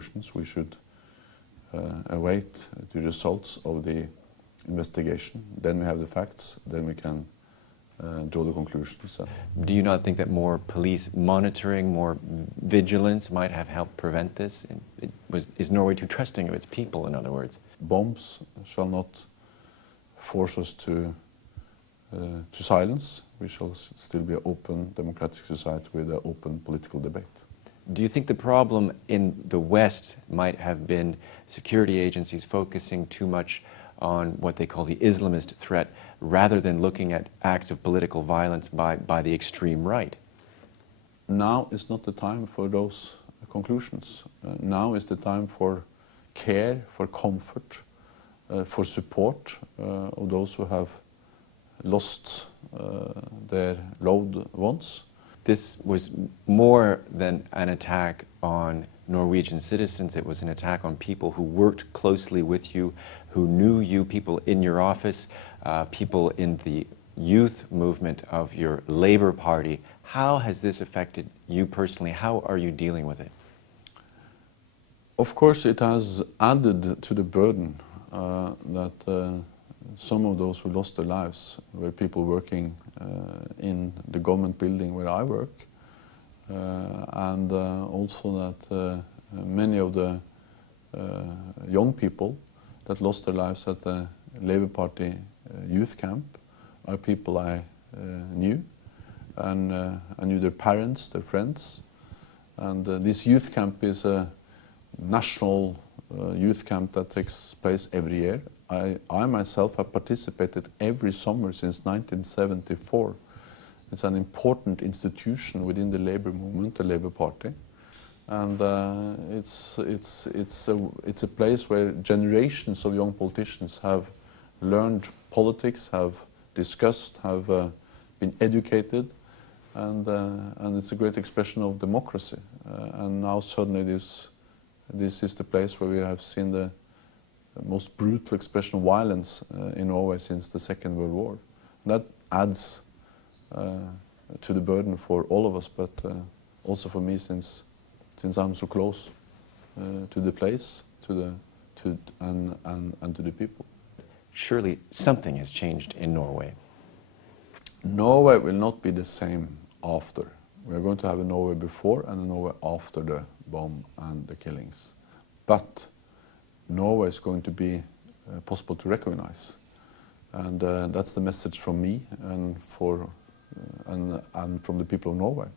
conclusions. We should await the results of the investigation. Then we have the facts, then we can draw the conclusions. Do you not think that more police monitoring, more vigilance might have helped prevent this? Is Norway too trusting of its people, in other words? Bombs shall not force us to silence. We shall still be an open democratic society with an open political debate. Do you think the problem in the West might have been security agencies focusing too much on what they call the Islamist threat rather than looking at acts of political violence by the extreme right? Now is not the time for those conclusions. Now is the time for care, for comfort, for support of those who have lost their loved ones. This was more than an attack on Norwegian citizens. It was an attack on people who worked closely with you, who knew you, people in your office, people in the youth movement of your Labour Party. How has this affected you personally? How are you dealing with it? Of course, it has added to the burden that some of those who lost their lives were people working in the government building where I work, and also that many of the young people that lost their lives at the Labour Party youth camp are people I knew, and I knew their parents, their friends, and this youth camp is a national youth camp that takes place every year. I myself have participated every summer since 1974. It's an important institution within the Labour movement, the Labour Party, and it's a place where generations of young politicians have learned politics, have discussed, have been educated, and it's a great expression of democracy. And now suddenly this is the place where we have seen the most brutal expression of violence in Norway since the Second World War. That adds to the burden for all of us, but also for me, since I'm so close to the place, and to the people. Surely something has changed in Norway. Norway will not be the same after. We are going to have a Norway before and a Norway after the bomb and the killings. But Norway is going to be possible to recognize, and that's the message from me and from the people of Norway.